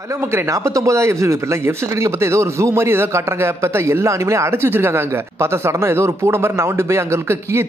Hello மக்களே 49வது episode பார்த்தா ஏதோ ஒரு ஜூ மாதிரி ஏதோ காட்டுறாங்க. பார்த்தா எல்லா அனிமலையும் அடைச்சு வச்சிருக்காங்க. அங்க பார்த்தா சடனா ஏதோ ஒரு பூனை மாதிரி நவுண்டு போய் அங்க இருக்க கீயை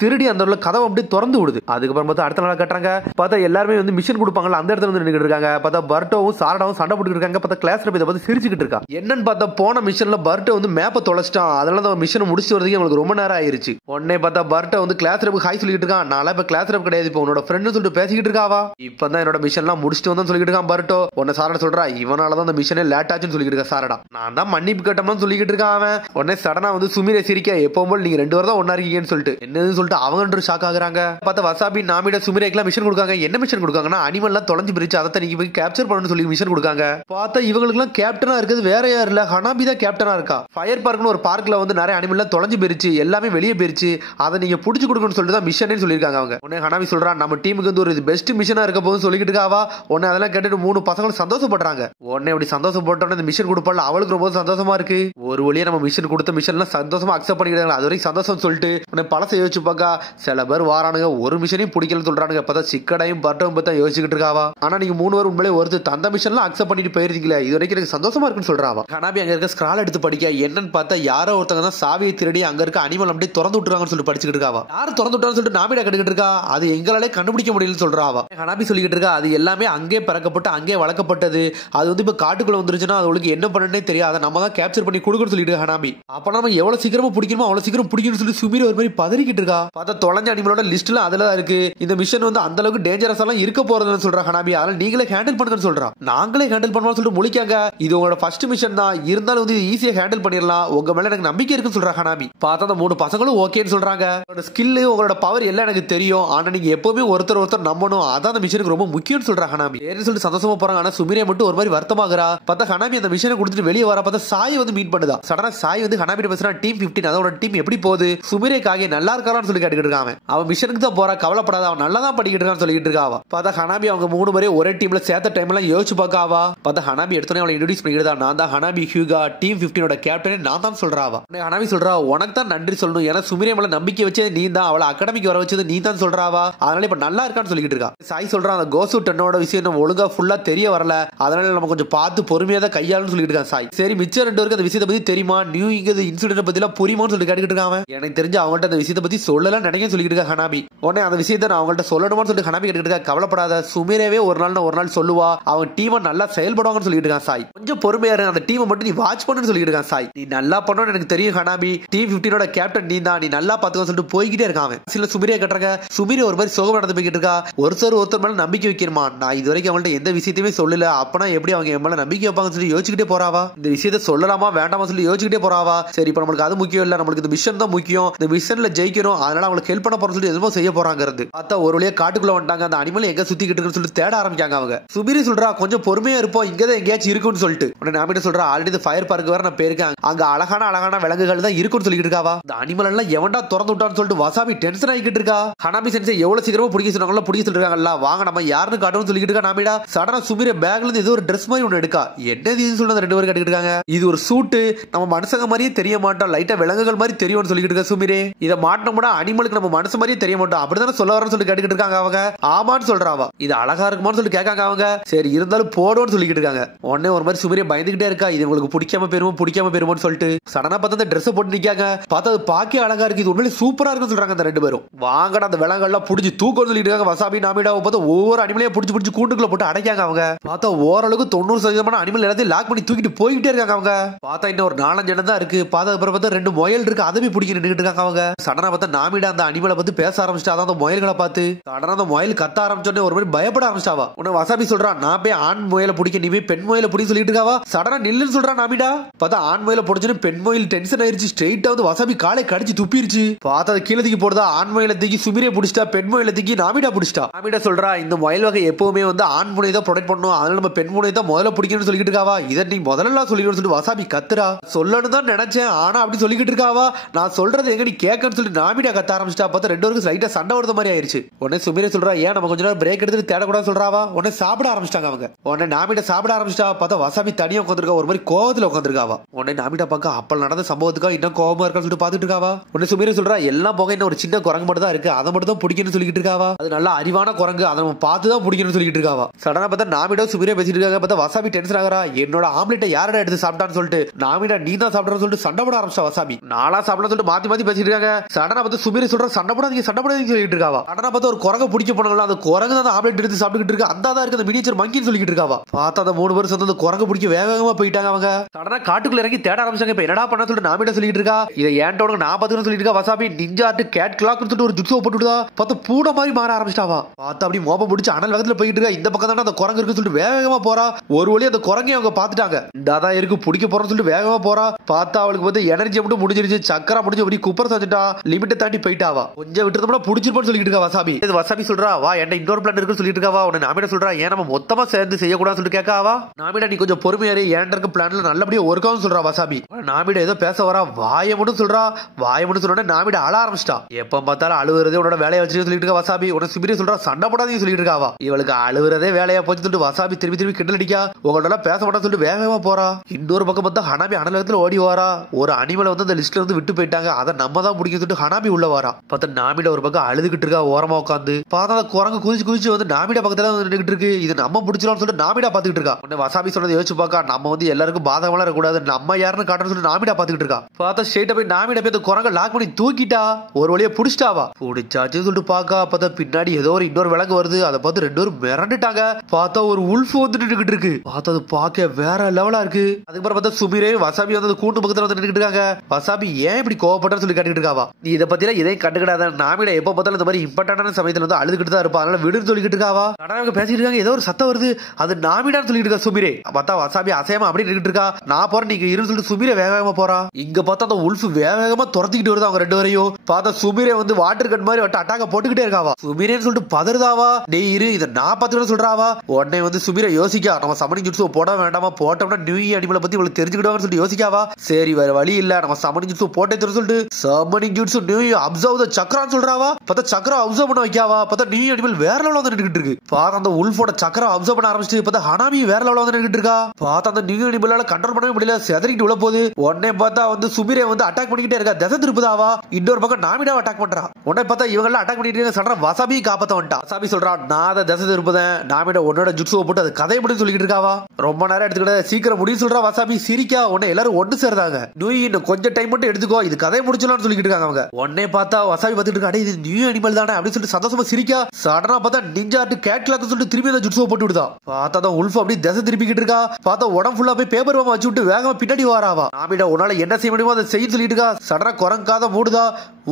திருடி அந்த உள்ள கதவை அப்படியே திறந்து விடுது. அதுக்கப்புறம் பார்த்தா அடுத்த நாள் காட்டுறாங்க. பார்த்தா எல்லாருமே வந்து மிஷன் கொடுப்பாங்கல்ல அந்த இடத்துல வந்து நின்றுட்டு இருக்காங்க. பார்த்தா பர்ட்டோவும் சாரடாவும் சண்டை போட்டுட்டு இருக்காங்க. பார்த்தா கிளாஸ்ல போய் பார்த்து சிரிச்சுக்கிட்டு இருக்கா. என்னன்னு பார்த்தா போன மிஷன்ல பர்ட்டோ வந்து மேப்பை தொலைச்சிட்டான். அதனால அந்த மிஷன் முடிச்சு வரதுக்கு அவங்களுக்கு ரொம்ப நேரம் ஆயிருச்சு. உடனே பார்த்தா பர்ட்டோ வந்து கிளாஸ் ரூம் ஹாய் சொல்லிட்டு இருக்கான். நான் இப்ப கிளாஸ் ரூம் கிடையாது, இப்போ உன்னோட ஃப்ரெண்ட் சொல்லிட்டு பேசிக்கிட்டு இருக்காவா. இப்பதான் என்னோட மிஷன்லாம் முடிச்சுட்டு வந்து சொல்லிட்டு இருக்கான் பர்ட்டோ. உன்னை சாரடா சொல்றா இவனால அந்த மிஷனே லேட் ஆச்சுன்னு சொல்லிட்டு இருக்கா சாரடா. நான் தான் மன்னிப்பு கேட்டோம்னு சொல்லிட்டு இருக்கான் அவன். உடனே சடனா வந்து சுமிரே சிரிக்க எப்பவும் போல நீங்க 2 பேரும் தான் ஒண்ணா இருக்கீங்கன்னு சொல்லிட்டு என்னன்னு சொல்லிட்டு அவங்க ஷாக் ஆகுறாங்க. பார்த்தா வசாபி நாமிட சுமிரேக்கெல்லாம் மிஷன் கொடுக்காங்க. என்ன மிஷன் கொடுக்காங்கன்னா அனிமல் எல்லாம் தொலைஞ்சு பிரிச்சு அதை நீங்க போய் கேப்சர் பண்ணணும்னு சொல்லி மிஷன் கொடுக்காங்க. பார்த்தா இவங்களுக்கு எல்லாம் கேப்டனா இருக்குது வேற யார் இல்ல, ஹனாபி தான் கேப்டனா இருக்கா. ஃபயர் பார்க்னு ஒரு பார்க்ல வந்து நிறைய அனிமல் எல்லாம் தொலைஞ்சு போயிருச்சு, எல்லாமே வெளியே போயிருச்சு, அதை நீங்க புடிச்சு கொடுக்கணும்னு சொல்லிட்டு தான் மிஷன் சொல்லிருக்காங்க அவங்க. உடனே ஹனாபி சொல்றான் நம்ம டீமுக்கு வந்து ஒரு பெஸ்ட் மிஷனா இருக்க போதுன்னு சொல்லிட்டு இருக்காவா. உடனே அதெல்லாம் கேட்டுட்டு 3 பசங்களும் சந்தோஷப்படுறாங்க. உடனே அப்படி சந்தோஷப்பட்டோன்னு இந்த மிஷன் கொடுப்பால அவளுக்கு ரொம்ப சந்தோஷமா இருக்கு. ஒரு வழியா நம்ம மிஷன் கொடுத்த மிஷன்லாம் சந்தோஷமா அக்செப்ட் பண்ணிக்கிறாங்க. அது வரைக்கும் சந்தோஷம் சொல்லிட்டு உடனே பழசை யோசிச்சு பார்க்கா. சில பேர் வாரானுங்க ஒரு மிஷனையும் பிடிக்கலன்னு சொல்றானுங்க. பார்த்தா சிக்கடையும் பட்டும் பார்த்தா யோசிச்சுட்டு இருக்காவா. ஆனா நீங்க 3 பேர் உண்மையிலே ஒருத்தர் தந்த மிஷன்லாம் அக்செப்ட் பண்ணிட்டு போயிருக்கீங்களா, இது வரைக்கும் எனக்கு சந்தோஷமா இருக்குன்னு சொல்றாவா. ஹனாபி அங்க இருக்க ஸ்க்ரால் எடுத்து படிக்க என்னன்னு பார்த்தா யாரோ ஒருத்தங்க தான் சாவியை திருடி அங்க இருக்க அனிமல் அப்படியே திறந்து விட்டுறாங்கன்னு சொல்லிட்டு படிச்சுட்டு இருக்காவா. யாரும் திறந்து விட்டான்னு சொல்லிட்டு நாமிடா கட்டுக்கிட்டு இருக்கா. அது எங்களாலே கண்டுபிடிக்க முடியலன்னு சொல்றாவா. ஹனாபி சொல்லிட்டு இருக்கா அது எல்லாமே அங்கே பறக்கப்பட்டு அங்கே வளர்க்கப்பட்டது. அது வந்து இப்ப காட்டுக்குள்ள வந்துருச்சுன்னா அவளுக்கு என்ன பண்ணனே தெரியாது, நம்ம தான் கேப்சர் பண்ணி கொடுக்கணும்னு சொல்லிட்டு ஹனாபி. அப்ப நம்ம எவ்வளவு சீக்கிரமா பிடிக்கணுமோ அவ்வளவு சீக்கிரம் பிடிக்கணும்னு சொல்லி சுமீர் ஒரு மாதிரி பதறிக்கிட்டு இருக்கா. பார்த்தா தொலைஞ்ச அனிமலோட லிஸ்ட்ல அதுல தான் இருக்கு. இந்த மிஷன் வந்து அந்த அளவுக்கு டேஞ்சரஸ் எல்லாம் இருக்க போறதுன்னு சொல்றா ஹனாபி. அதனால நீங்களே ஹேண்டில் பண்ணுங்கன்னு சொல்றா. நாங்களே ஹேண்டில் பண்ணுவோம்னு சொல்லிட்டு முழிக்காங்க. இது உங்களோட ஃபர்ஸ்ட் மிஷன் தான், இருந்தாலும் வந்து ஈஸியா ஹேண்டில் பண்ணிடலாம், உங்க மேல எனக்கு நம்பிக்கை இருக்குன்னு சொல்றா ஹனாபி. பார்த்தா அந்த 3 பசங்களும் ஓகேன்னு சொல்றாங்க. உங்களோட ஸ்கில் உங்களோட பவர் எல்லாம் எனக்கு தெரியும், ஆனா நீங்க எப்பவுமே ஒருத்தர் நம்பணும், அதான் அந்த மிஷனுக்கு ரொம்ப முக்கியம்னு சொல்றா ஹனாபி. ஏன்னு சொல்லிட்டு சந்தோஷமா போறாங்க. ஆனா சுமீரே மட்டும் ஒரு மாதிரி வருத்தமாகறா. பார்த்தா ஹனாபி அந்த மிஷனை கொடுத்துட்டு வெளியே வர பார்த்தா சாய் வந்து மீட் பண்ணுதா. சடனா சாய் வந்து ஹனாபி பேசுறா டீம் 15 அதோட டீம் எப்படி போகுது, சுமிரேக்காக நல்லா இருக்காரான்னு சொல்லி கேட்டுக்கிட்டு இருக்காங்க. அவன் மிஷனுக்கு தான் போறா, கவலைப்படாத, அவன் நல்லா தான் படிக்கிட்டு இருக்கான்னு சொல்லிட்டு இருக்காவா. பார்த்தா ஹனாபி அவங்க 3 பேரே ஒரே டீம்ல சேர்த்த டைம் எல்லாம் யோசிச்சு பார்க்காவா. பார்த்தா ஹனாபி எடுத்தோடனே அவளை இன்ட்ரோடியூஸ் பண்ணிக்கிட்டா. நான் தான் ஹனாபி ஹியூகா, டீம் 15 கேப்டனே நான் தான் சொல்றாவா. ஹனாபி சொல்றா உனக்கு தான் நன்றி சொல்லணும், ஏன்னா சுமிரே மேல நம்பிக்கை வச்சது நீ தான், அவளை அகாடமிக்கு வர வச்சது நீ தான் சொல்றாவா. அதனால இப்ப நல்லா இருக்கான்னு சொல்லிட்டு இருக்கா. சாய் சொல்றான் அந்த கோசு டன்னோட விஷயம் நம்ம ஒழுங்கா ஃபுல்லா தெரிய வரல, அதனால நம்ம கொஞ்சம் பார்த்து பொறுமையா தான் கையாளுன்னு சொல்லிட்டு இருக்கா சாய். சரி மிச்சம் 2 பேருக்கு அந்த விஷயத்தை பத்தி தெரியுமா, நியூ இங்க இன்சிடென்ட் பத்தி எல்லாம் புரியுமான்னு சொல்லி கேட்டுக்கிட்டு இருக்காங்க. எனக்கு தெரிஞ்சு அவங்கள்ட்ட அந்த விஷயத்தை பத்தி சொல்லலாம் நினைக்க சொல்லிட்டு இருக்கா ஹனாபி. உடனே அந்த விஷயத்தை நான் அவங்கள்ட்ட சொல்லணுமான்னு சொல்லிட்டு ஹனாபி கேட்டுக்கிட்டு இருக்கா. கவலைப்படாத, சுமீரவே ஒரு நாள் சொல்லுவா, அவன் டீமை நல்லா செயல்படுவாங்கன்னு சொல்லிட்டு இருக்கான் சாய். கொஞ்சம் பொறுமையா இரு, அந்த டீமை மட்டும் நீ வாட்ச் பண்ணுன்னு சொல்லிட்டு இருக்கான் சாய். நீ நல்லா பண்ணணும்னு எனக்கு தெரியும் ஹனாபி, டீம் 15 கேப்டன் நீ தான், நீ நல்லா பாத்துக்கன்னு சொல்லிட்டு போய்கிட்டே இருக்காங்க. சில சுமீரே கட்டுறாங்க. சுமீரே ஒரு மாதிரி சோகம் நடந்து போய்கிட்டு இருக்கா. ஒருத்தர் மேல நம்பிக்கை வைக்கணுமா, நான் இது வரைக்கும் அவங்கள்ட்ட எந்த விஷயத்தையுமே சொல்லல, அப்பனா எப்படி அவங்க என் மேல நம்பிக்கை வைப்பாங்கன்னு சொல்லி யோசிச்சுக்கிட்டே போறாவா. இந்த விஷயத்தை சொல்லலாமா வேண்டாமா சொல்லி யோசிச்சுக்கிட்டே போறாவா. சரி இப்ப நம்மளுக்கு அது முக்கியம் இல்ல, நம்மளுக்கு இந்த மிஷன் தான் முக்கியம், இந்த மிஷன்ல ஜெயிக்கணும், அதனால அவங்களுக்கு ஹெல்ப் பண்ண போறோம்னு சொல்லி எதுவும் செய்ய போறாங்கிறது. பார்த்தா ஒரு வழியா காட்டுக்குள்ள வந்துட்டாங்க. அந்த அனிமல் எங்க சுத்திக்கிட்டு இருக்குன்னு சொல்லிட்டு தேட ஆரம்பிக்காங்க அவங்க. சுமீரி சொல்றா கொஞ்சம் பொறுமையா இருப்போம், இங்கதான் எங்கேயாச்சும் இருக்குன்னு சொல்லிட்டு. உடனே நாமிட்ட சொல்றா ஆல்ரெடி ஃபயர் பார்க் வர நான் போயிருக்கேன், அங்க அழகான விலங்குகள் தான் இருக்குன்னு சொல்லிட்டு இருக்காவா. இந்த அனிமல் எல்லாம் எவன்டா திறந்து விட்டான்னு சொல்லிட்டு வசாபி டென்ஷன் ஆகிட்டு இருக்கா. ஹனாபி சென்சே எவ்வளவு சீக்கிரமா பிடிக்க சொன்னாங்களோ பிடிக்க சொல்லிருக்காங்கல்ல, வாங்க நம்ம யாருன்னு காட்டுன்னு சொல்லிட்டு இருக்கா நாமிடா. சடனா சுமீர பேக்ல இருந்து ஏதோ ஒரு ட்ரெஸ் மாதிரி ஒன்னு எடுக்கா. என்னது சொல்ல 2 பேரும் கேட்டுக்கிட்டு இருக்காங்க. இது ஒரு சூட்டு, நம்ம மனுஷங்க மாதிரியே தெரிய மாட்டோம், லைட்டா விலங்குகள் மாதிரி தெரியும்னு சொல்லிட்டு இருக்க சுமீரே. இதை மாட்டோம்னா அனிமலுக்கு நம்ம மனுஷ மாதிரியே தெரிய மாட்டோம், அப்படிதானே சொல்ல வரேன்னு சொல்லி கேட்டுக்கிட்டு இருக்காங்க அவங்க. ஆமான்னு சொல்றாவா. இது அழகா இருக்குமான்னு சொல்லி கேட்காங்க அவங்க. சரி இருந்தாலும் போடுவோம்னு சொல்லிக்கிட்டு இருக்காங்க. உடனே ஒரு மாதிரி சுமீரே பயந்துகிட்டே இருக்கா, இது உங்களுக்கு பிடிக்காம பெருமோன்னு சொல்லிட்டு. சடனா பார்த்தா அந்த ட்ரெஸ் போட்டு நிக்காங்க. பார்த்தா அது பாக்கே அழகா இருக்கு, இது உண்மையிலே சூப்பரா இருக்குன்னு சொல்றாங்க அந்த 2 பேரும். வாங்கடா அந்த விலங்குகள் எல்லாம் புடிச்சு தூக்கம்னு சொல்லிட்டு இருக்காங்க. வசாபி நாமிடாவை பார்த்தா ஒவ்வொரு அனிமலையும் புடிச்சு கூண்டுக்குள்ள போட்டு அடைக்காங்க அவங்க. பார்த்தா ஓரளவுக்கு 90% அனிமல் எல்லாத்தையும் லாக் பண்ணி தூக்கிட்டு போய்கிட்டே இருக்காங்க அவங்க. பார்த்தா இன்னும் ஒரு 4-5 இடம் தான் இருக்கு. பார்த்தா 2 முயல் இருக்கு, அதை பிடிக்க நின்றுட்டு இருக்காங்க அவங்க. சடனா பார்த்தா நாமிடா அந்த அனிமலை பார்த்து பேச ஆரம்பிச்சிட்டா. அந்த முயல்களை பார்த்து சடனா அந்த முயல் கத்த ஆரம்பிச்சோடனே ஒரு மாதிரி பயப்பட ஆரம்பிச்சாவா. உடனே வசாபி சொல்றான் நான் போய் ஆண் முயலை பிடிக்க, நீ போய் பெண் முயலை பிடிக்க சொல்லிட்டு இருக்காவா. சடனா நில்லுன்னு சொல்றான் நாமிடா. பார்த்தா ஆண் முயலை பிடிச்சோன்னு பெண் முயல் டென்ஷன் ஆயிருச்சு, ஸ்ட்ரெயிட்டா வந்து வசாபி காலை கடிச்சு துப்பிருச்சு. பார்த்தா கீழே தூக்கி போடுதா, ஆண் முயலை தூக்கி சுமீரே பிடிச்சிட்டா, பெண் முயலை தூக்கி நாமிடா பிடிச்சிட்டா. நாமிடா சொல்றா இந்த முயல் வகை எப்பவுமே வந்து ஆண் முனை தான் ப்ரொடெக்ட் பண்ணணும், அதனால நம்ம பெண் முனை தான் முதல்ல பிடிக்கணும்னு சொல்லிட்டு இருக்காவா. இதை நீ முதல்ல சொல்லிக்கணும்னு சொல்லிட்டு வசாபி கத்துறா. சொல்லணும் தான் நினைச்சேன், ஆனா அப்படி சொல்லிக்கிட்டு இருக்காவா. நான் சொல்றது எங்க நீ கேட்கன்னு சொல்லி நாமிடா கத்த ஆரம்பிச்சிட்டா. பார்த்தா 2 பேருக்கு லைட்டா சண்டை வருது மாதிரி ஆயிருச்சு. உடனே சுமீரே சொல்றா ஏன் நம்ம கொஞ்ச நேரம் பிரேக் எடுத்துட்டு தேடக்கூடாது சொல்றாவா. உடனே சாப்பிட ஆரம்பிச்சிட்டாங்க அவங்க. உடனே நாமிடா சாப்பிட ஆரம்பிச்சிட்டா. பார்த்தா வசாபி தனியா உட்காந்துருக்கா, ஒரு மாதிரி கோவத்துல உட்காந்துருக்காவா. உடனே நாமிடா பார்க்க அப்ப நடந்த சம்பவத்துக்கா இன்னும் கோபமா இருக்கான்னு சொல்லிட்டு பாத்துட்டு இருக்காவா. உடனே சுமீரே சொல்றா எல்லாம் போக இன்னும் ஒரு சின்ன குரங்கு மட்டும் தான் இருக்கு, அதை மட்டும் தான் பிடிக்கணும்னு சொல்லிட்டு இருக்காவா. அது நல்ல அறிவான குரங்கு, அதை நம்ம பார்த்து தான் பிடிக்கணும்னு சொல்லிட்டு இருக்காவா. சடனா பார்த்தா நாமிடா சுமீரே பொறுமையா பேசிட்டு இருக்காங்க. பார்த்தா வசாபி டென்ஷன் ஆகறா. என்னோட ஆம்லெட்டை யாரடா எடுத்து சாப்பிட்டான்னு சொல்லிட்டு நாமிடா நீ தான் சாப்பிடுறன்னு சொல்லிட்டு சண்டை போட ஆரம்பிச்சா வசாபி. நாளா சாப்பிடலாம் சொல்லிட்டு மாத்தி மாத்தி பேசிட்டு இருக்காங்க. சடனா பார்த்து சுமீர் சொல்ற சண்டை போடாதீங்க சொல்லிட்டு இருக்காவா. சடனா பார்த்து ஒரு குரங்க பிடிக்க போனாங்களா, அந்த குரங்கு தான் ஆம்லெட் எடுத்து சாப்பிட்டுட்டு இருக்கு. அந்த இருக்கு அந்த மினியேச்சர் மங்கின்னு சொல்லிட்டு இருக்காவா. பார்த்தா அந்த 3 பேர் சேர்ந்து அந்த குரங்கு பிடிக்க வேகமா போயிட்டாங்க. அவங்க சடனா காட்டுக்குள்ள இறங்கி தேட ஆரம்பிச்சாங்க. இப்ப என்னடா பண்ண சொல்லிட்டு நாமிட சொல்லிட்டு இருக்கா. இதை ஏன்டோட நான் பாத்துக்கணும் சொல்லிட்டு இருக்கா. Wasabi ninja art cat clock சொல்லிட்டு ஒரு ஜுட்ஸோ போட்டுடா. பார்த்து பூட மாதிரி மாற ஆரம்பிச்சிட்டாவா. பார்த்தா அப்படி மோப்ப பிடிச்சி அனல் வேகத்துல போயிட்டு இருக்கா. இந்த பக்கம் தானே அந்த குரங்கு இருக்கு சொல்லிட்டு வேகமா போறா. ஒரு வழி அந்த குரங்கை அவங்க பாத்துட்டாங்க. இந்தாதான் இருக்கு பிடிக்க போறோம்னு சொல்லிட்டு வேகமா போறா. பார்த்தா அவளுக்கு வந்து எனர்ஜி மட்டும் முடிஞ்சிருச்சு. சக்கரா முடிஞ்சு அப்படி குப்பர் செஞ்சுட்டா. லிமிட்டை தாண்டி போயிட்டாவா. கொஞ்சம் விட்டுறதோட புடிச்சிருப்பான்னு சொல்லிட்டு இருக்கா வசாபி. வசாபி சொல்றா வா என்ன இன்னொரு பிளான் இருக்குன்னு சொல்லிட்டு இருக்காவா. உடனே நாமிட சொல்றா ஏன் நம்ம மொத்தமா சேர்ந்து செய்யக்கூடாதுன்னு சொல்லிட்டு கேட்காவா. நாமிடா நீ கொஞ்சம் பொறுமையாரு ஏன் இருக்க பிளான்ல நல்லபடியா ஒர்க் ஆகும் சொல்றா வசாபி. நாமிட ஏதோ பேச வரா. வாய மட்டும் சொல்றா. வாய மட்டும் சொன்ன நாமிட அழ ஆரம்பிச்சிட்டா. எப்ப பார்த்தாலும் அழுவுறதே உன்னோட வேலையை வச்சு சொல்லிட்டு இருக்கா வசாபி. உடனே சுமீர் சொல்றா சண்டை போடாதீங்க சொல்லிட்டு இருக்காவா. இவளுக்கு அழுவுறதே வேலையா போச்சு சொல்லிட்டு வசாபி திருப்பி திருப்பி கிண்டல் அடிக்கா. உங்களோட பேச மாட்டான்னு சொல்லிட்டு வேகமா போறா. இன்னொரு பக்கம் பார்த்தா ஹனாபி அனல் வேகத்துல ஓடி வாரா. ஒரு அனிமலை வந்து அந்த லிஸ்ட்ல இருந்து விட்டு போயிட்டாங்க. அதை நம்ம தான் பிடிக்க சொல்லிட்டு ஹனாபி உள்ள வாரா. பார்த்தா நாமிட ஒரு பக்கம் அழுதுகிட்டு இருக்கா ஓரமா உட்காந்து. பார்த்தா அந்த குரங்கு குதிச்சு வந்து நாமிட பக்கத்துல நின்றுட்டு இருக்கு. இது நம்ம பிடிச்சிடலாம்னு சொல்லிட்டு நாமிடா பாத்துக்கிட்டு இருக்கா. உடனே வசாபி சொன்னதை யோசிச்சு பார்க்கா. நம்ம வந்து எல்லாருக்கும் பாதகமா இருக்கக்கூடாது, நம்ம யாருன்னு காட்டுன்னு சொல்லிட்டு நாமிடா பாத்துக்கிட்டு இருக்கா. பார்த்தா ஸ்ட்ரெயிட்டா போய் நாமிடா போய் அந்த குரங்க லாக் பண்ணி தூக்கிட்டா. ஒரு வழியா புடிச்சிட்டாவா. புடிச்சாச்சு சொல்லிட்டு பாக்கா. பார்த்தா பின்னாடி ஏதோ ஒரு இன்னொரு விலங்கு வருது. அதை பார்த்து 2 பேரும் மிரண்டுட்டாங்க. பார்த்தா ஒரு உல்ஃப் வந்துட்டு இருக்கு. பார்த்தா அது பார்க்க வேற லெவலா இருக்கு. அதுக்கப்புறம் பார்த்தா சுமீரே வசாபி வந்து கூண்டு பக்கத்துல வந்து நின்றுட்டு இருக்காங்க. வசாபி ஏன் இப்படி கோவப்பட்டன்னு சொல்லி கேட்டுட்டு இருக்காவா. நீ இதை பத்தில இதையும் கண்டுக்கிடாத. நாமிட எப்ப பார்த்தாலும் இந்த மாதிரி இம்பார்ட்டன்டான சமயத்துல வந்து அழுதுகிட்டு தான் இருப்பா. அதனால விடுன்னு சொல்லிட்டு இருக்காவா. கடவுளுக்கு பேசிட்டு இருக்காங்க. ஏதோ ஒரு சத்தம் வருது. அது நாமிடான்னு சொல்லிட்டு இருக்கா சுமீரே. பார்த்தா வசாபி அசையமா அப்படி நின்றுட்டு இருக்கா. நான் போறேன் நீங்க இருந்து சொல்லிட்டு சுமீரே வேகமா போறா. இங்க பார்த்தா அந்த உல்ஃப் வேகமா துரத்திக்கிட்டு வருது அவங்க 2 பேரையும். பார்த்தா சுமீரே வந்து வாட்டர் கன் மாதிரி அட்டாக்க போட்டுக்கிட்டே இருக்காவா. சுமீரேன்னு சொல்லிட்டு பதறுதாவா. டே இரு இதை நான் பார்த்துக்கிட்டு சொல்றாவா. உடனே வந்து சுமீரை யோசிக்கா. நம்ம சமனிங் ஜுட்ஸு போட வேண்டாமா, போட்டோம்னா நியூ அனிமலை பத்தி இவளுக்கு தெரிஞ்சுக்கிட்டோம்னு சொல்லிட்டு யோசிக்காவா. சரி வேற வழி இல்ல நம்ம சமனிங் ஜுட்ஸு போட்டே தெரியும் சொல்லிட்டு சமனிங் ஜுட்ஸு நியூ அப்சர்வ் த சக்கரான்னு சொல்றாவா. பார்த்தா சக்கரா அப்சர்வ் பண்ண வைக்காவா. பார்த்தா நியூ அனிமல் வேற லெவல்ல வந்து நின்னுட்டு இருக்கு. பார்த்தா அந்த உல்ஃபோட சக்கரா அப்சர்வ் பண்ண ஆரம்பிச்சு. பார்த்தா ஹனாமி வேற லெவல்ல வந்து நின்னுட்டு இருக்கா. பார்த்தா அந்த நியூ அனிமலால கண்ட்ரோல் பண்ணவே முடியல. செதறிட்டு உள்ள போகுது. உடனே பார்த்தா வந்து சுமீரே வந்து அட்டாக் பண்ணிக்கிட்டே இருக்கா. திசை திருப்புதாவா. இன்னொரு பக்கம் நாமிடாவை அட்டாக் பண்றா. உடனே பார்த்தா இவங்க எல்லாம் அட்டாக் பண்ணிட்டு இருக்க சொல்ற வசாபி காப்பாத்த வந்துட்டா. வசாபி சொல்றா நான் அதை திசை திருப்புதேன். நாமிட உன்னோட ஜுட்ஸுவை போட்டு அது கதை முடின்னு சொல்லிட்டு இருக்காவா. ரொம்ப நேரம் எடுத்துக்கிட்ட சீக்கிரம் முடியும் சொல்றா வசாபி. சிரிக்கா. உடனே எல்லாரும் ஒன்று சேர்ந்தாங்க. நியூ இன்னும் கொஞ்சம் டைம் மட்டும் எடுத்துக்கோ, இது கதை முடிச்சலாம்னு சொல்லிட்டு இருக்காங்க அவங்க. உடனே பார்த்தா வசாபி பார்த்துட்டு இருக்கா. இது நியூ அனிமல் தானே அப்படின்னு சொல்லிட்டு சந்தோஷமா சிரிக்கா. சடனா பார்த்தா நிஞ்சா ஆர்ட் கேட் கிளாக் சொல்லிட்டு திருப்பி அந்த ஜுட்ஸுவை போட்டு விடுதா. பார்த்தா தான் உல்ஃப் அப்படி திசை திருப்பிக்கிட்டு இருக்கா. பார்த்தா உடம்பு ஃபுல்லா போய் பேப்பர் வாம வச்சு விட்டு வேகமா பின்னாடி வாராவா. நாமிட உன்னால என்ன செய்ய முடியுமோ அதை செய்ய சொல்லிட்டு இருக்கா. சடனா குரங்காத மூடுதா.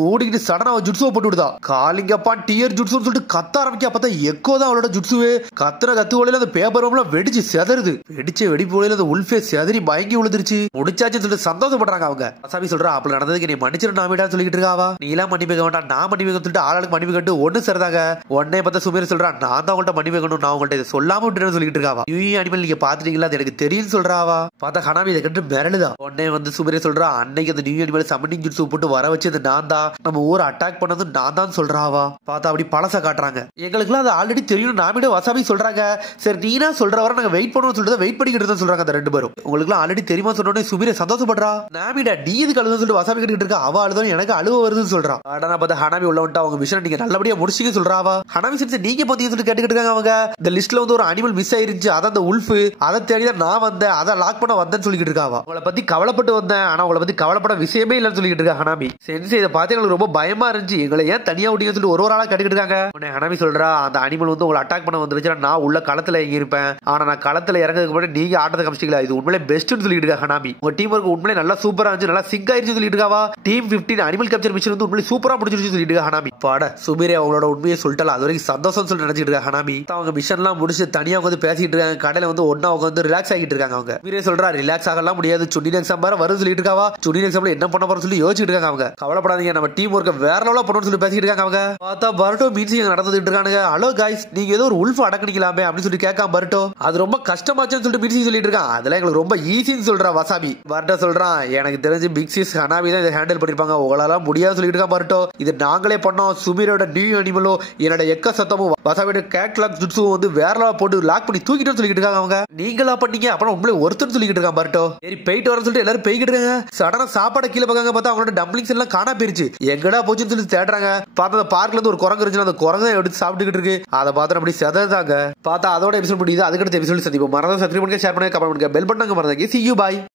ஓடிக்கிட்டு சடனா ஜுட்ஸுவை போட்டு விடுதா. காலிங்கப்பா டியர் ஜுட்ஸுன்னு சொல்லிட்டு கத்த ஆரம்பிக்கா. பார்த்தா எக்கோ தான் அவளோட ஜுட்ஸுவே. கத்துற கத்து வழியில அந்த பேப்பர் வாமலாம் வெடிச்சு செதறுது. வெடிச்சு வெடிப்பு வழியில அந்த உல்ஃபே செதறி பயங்கி விழுந்துருச்சு. முடிச்சாச்சுன்னு சொல்லிட்டு சந்தோஷப்படுறாங்க அவங்க. வசாபி சொல்றா அப்படி நடந்ததுக்கு நீ மன்னிச்சிரு நாமிடா சொல்லிட்டு இருக்காவா. நீ எல்லாம் மன்னிப்பு கேட்க வேண்டாம், நான் மன்னிப்பு சொல்லிட்டு ஆளுக்கு மன்னிப்பு கேட்டு ஒண்ணு சேர்ந்தாங்க. உடனே பார்த்தா சுமீர் சொல்றா நான் தான் உங்கள்ட்ட மன்னிப்பு கேட்கணும், நான் உங்கள்ட்ட இதை சொல்லாம விட்டுறேன்னு சொல்லிட்டு இருக்காவா. யூ அனிமல் நீங்க பாத்துட்டீங்களா அது எனக்கு தெரியும் சொல்றாவா. பார்த்தா ஹனாமி இதை கட்டு மிரளுதா. உடனே வந்து சுமீர் சொல்றா அன்னைக்கு அந்த நியூ அனிமல் சமனிங் ஜுட்ஸு போட்டு வர வச்சு அது நான் தான், நம்ம ஊரை அட்டாக் பண்ணது நான் தான் சொல்றாவா. பார்த்தா அப்படி பழச காட்டுறாங்க. எங்களுக்குலாம் அது ஆல்ரெடி தெரியும் நாமிட வசாபி சொல்றாங்க. சரி நீனா சொல்ற வர நாங்க வெயிட் பண்ணுவோம் சொல்லிட்டு வெயிட் பண்ணிக்கிட்டு இருந்தோம் சொல்றாங்க அந்த 2 பேரும். உங்களுக்கு ஆல்ரெடி தெரியுமா சொன்னோடனே சுமீரை சந்தோஷப்படுறா. நாமிடா நீ இதுக்கு அழுதுன்னு சொல்லிட்டு வசாபி கிட்ட இருக்கா. அவ அழுதும் எனக்கு அழுவ வருதுன்னு சொல்றா. ஆனா பார்த்தா ஹனாமி உள்ள வந்துட்டு அவங்க மிஷன் நீங்க நல்லபடியா முடிச்சுக்க சொல்றாவா. ஹனாமி சிரிச்சு நீங்க பாத்தீங்கன்னு சொல்லி கேட்டுக்கிட்டு இருக்காங்க அவங்க. இந்த லிஸ்ட்ல வந்து ஒரு அனிமல் மிஸ் ஆயிருச்சு, அதான் அந்த உல்ஃப். அதை தேடிதான் நான் வந்தேன், அதை லாக் பண்ண வந்தேன்னு சொல்லிட்டு இருக்காவா. உங்களை பத்தி கவலைப்பட்டு வந்தேன், ஆனா உங்களை பத்தி கவலைப்பட விஷயமே இல்லைன்னு சொல்லிட்டு இருக்கா ஹனாமி. சென்ஸ் இதை பார்த்து எங்களுக்கு ரொம்ப பயமா இருந்துச்சு, எங்களை ஏன் தனியா விட்டீங்கன்னு சொல்லி ஒரு ஆளா கேட்டுக்கிட்டு இருக்காங்க. உடனே ஹனாமி சொல்றா அந்த அனிமல் வந்து உங்களை அட்டாக் பண்ண வந்துருச்சு, நான் உள்ள களத்துல இருப்பேன், ஆனா நான் களத்துல இறங்குறதுக்கு முன்னாடி நீங்க ஆட்டத்தை காமிச்சிக்கல, இது உண்மையிலே பெஸ்ட்னு சொல்லிட்டு இருக்கா ஹனாமி. உங்க டீம் ஒர்க் உண்மையிலே நல்லா சூப்பரா இருந்துச்சு, நல்லா சிங்க் ஆயிருச்சு சொல்லிட்டு இருக்காவா. டீம் 15 அனிமல் கேப்சர் மிஷன் வந்து உண்மையிலே சூப்பரா முடிச்சிருச்சு சொல்லிட்டு இருக்கா ஹனாமி. பாட சுமீரே அவங்களோட உண்மையை சொல்லிட்டால அது வரைக்கும் சந்தோஷம் சொல்லி நினைச்சிட்டு இருக்கா ஹனாமி. அவங்க மிஷன்லாம் முடிச்சு தனியா உட்காந்து பேசிட்டு இருக்காங்க. கடையில வந்து ஒன்னா உட்காந்து ரிலாக்ஸ் ஆகிட்டு இருக்காங்க. அவங்க சுமீரே சொல்றா ரிலாக்ஸ் ஆகலாம் முடியாது, சுண்டின் எக்ஸாம் வேற வருது சொல்லிட்டு இருக்காவா. சுண்டின் எக்ஸாம்ல என்ன பண்ண போறோம் சொல்லி யோசிச்சுட்டு இருக்காங்க அவங்க. கவலைப்படாதீங்க நம்ம டீம் ஒர்க்க வேற லெவலா பண்ணணும்னு சொல்லி பேசிட்டு இருக்காங்க அவங்க. பார்த்தா பர்டோ மீட்டிங் நடந்துட்டு இருக்கானுங்க. ஹலோ கைஸ் நீங்க ஏதோ ஒரு உல்ஃப் அடக்கணிக்கலாமே அப்படின்னு சொல்லி கேட்காம பர்டோ அது ரொம்ப கஷ்டமாச்சுன்னு சொல்லிட்டு மீட்டிங் சொல்லிட்டு இருக்கான். அதெல்லாம் எங்களுக்கு ரொம்ப ஈஸின்னு சொல்றா வசாபி. பர்டோ சொல்றான் எனக்கு தெரிஞ்சு பிக் சிஸ் ஹனாபி தான் இதை ஹேண்டில் பண்ணிருப்பாங்க, உங்களால முடியாது சொல்லிட்டு இருக்கான் பர்டோ. இது நாங்களே பண்ணோம், சுமீரோட நியூ அனிமலோ என்னோட எக்க சத்தமும் வசாபியோட கேட் லாக் ஜுட்ஸும் வந்து வேற லெவல் போட்டு லாக் பண்ணி தூக்கிட்டு சொல்லிட்டு இருக்காங்க அவங்க. நீங்களா பண்ணீங்க அப்புறம் உங்களை ஒருத்தர் சொல்லிட்டு இருக்கான் பர்டோ. சரி போயிட்டு வர சொல்லிட்டு எல்லாரும் போய்கிட்டு இருக்காங்க. சடனா சாப்பாடு கீழே பார்க்காங்க, பார்த்தா அவங்களோட டம்ப்ளிங்ஸ் எல்லாம் காணா போயிருச்சு. எங்கடா போச்சுன்னு சொல்லி தேடுறாங்க. பார்த்தா பார்க்ல இருந்து ஒரு குரங்கு இருந்துச்சு, அந்த குரங்கு எடுத்து சாப்பிட்டுக்கிட்டு இருக்கு. அதை பார்த்து அப்படி செதாங்க. பார்த்தா அதோட எபிசோட் முடியுது. அதுக்கடுத்த எபிசோட் சந்திப்போம். மறந்து சப்ஸ்கிரைப் பண்ணுங்க, ஷேர் பண்ணுங்க, கமெண்ட் பண்ணுங்க, பெல் பட்டனை மறந்துங்க. See you, bye.